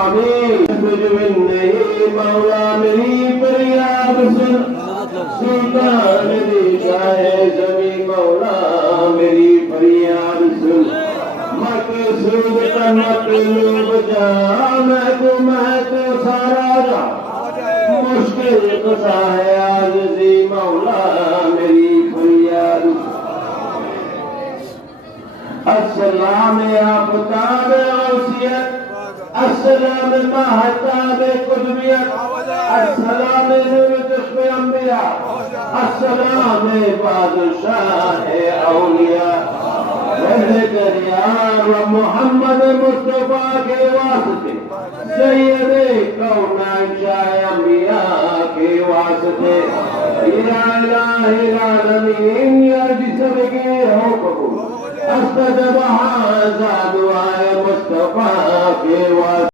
آمین مجمن نہیں مولا میری فریاد سن سلطان دی شاہ زمین مولا میری فریاد سن مقصود کا مطلوب جا میں تو سارا جا مشکل قصہ ہے عاجزی مولا میری فریاد سن السلام آفتاب غوثیت السلام مہتاب قطبیت السلام نور چشم انبیاء السلام بادشاہ اولیاء یا محمد مصطفیٰ کے واسطے سید کونین شاہ انبیاء کے واسطے یا الہ العالمین یا جسم کے ہو قبول استجب هذا دعاء مصطفى کے واسطے